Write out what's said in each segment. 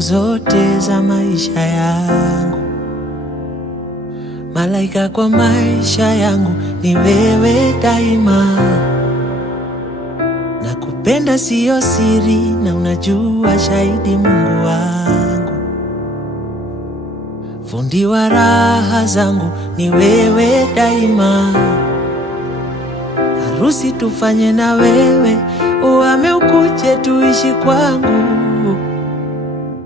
siku zote za maisha yangu. Malaika kwa maisha yangu ni wewe daima. Nakupenda siyo siri na unajua shahidi Mungu wangu. Fundi wa raha zangu ni wewe daima. Harusi tufanye na wewe, uhame ukuje tuishi kwangu.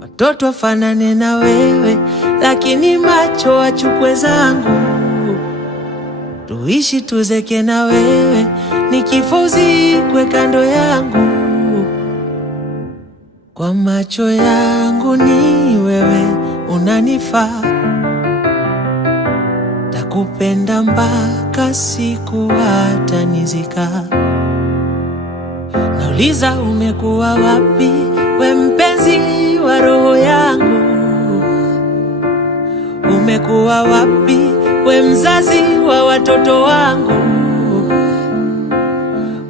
Watoto wafanane na wewe, lakini macho achukue zangu. Tuishi tuzeke na wewe, nikifa uzikwe kando yangu. Kwa macho yangu ni wewe unanifaa. Takupenda mpaka siku hata nizika. Nauliza umekuwa wapi, we mpenzi wa roho yangu? Umekuwa wapi, we mzazi wa watoto wangu?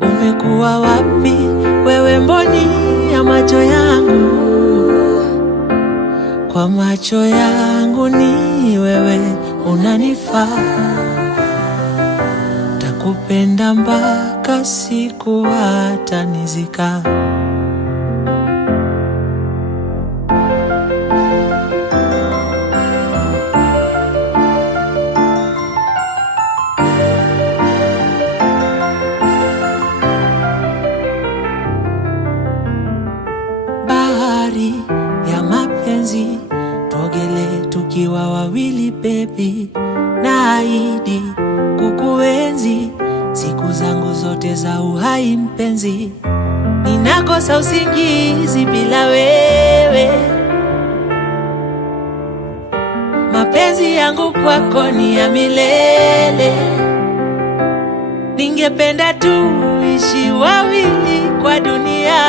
Umekuwa wapi, wewe mboni ya macho yangu? Kwa macho yangu ni wewe unanifaa. Takupenda mpaka siku hata nizika. Bahari ya mapenzi tuogele tukiwa wawili baby. Naahidi kukuenzi siku zangu zote za uhai mpenzi. Ninakosa usingizi bila wewe. Mapenzi yangu kwako ni ya milele. Ningependa tuishi wawili kwa dunia.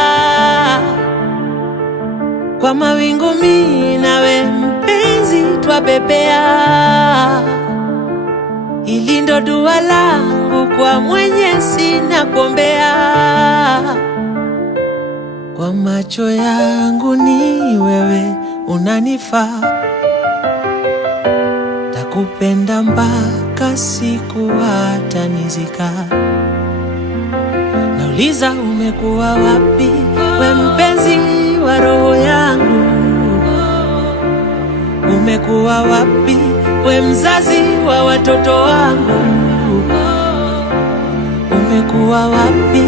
Kwa mawingu mimi nawe mpenzi twabebea. Hili ndo dua langu kwa Mwenyezi nakuombea. Kwa macho yangu ni wewe unanifaa. Takupenda mpaka siku hata nizika. Nauliza umekuwa wapi, we mpenzi wa roho yangu? Umekuwa wapi, we mzazi wa watoto wangu? Umekuwa wapi,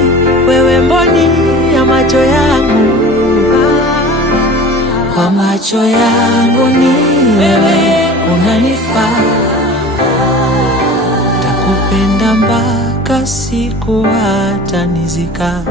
wewe mboni ya macho yangu? Kwa macho yangu ni wewe unanifaa. Takupenda mpaka siku hata nizika.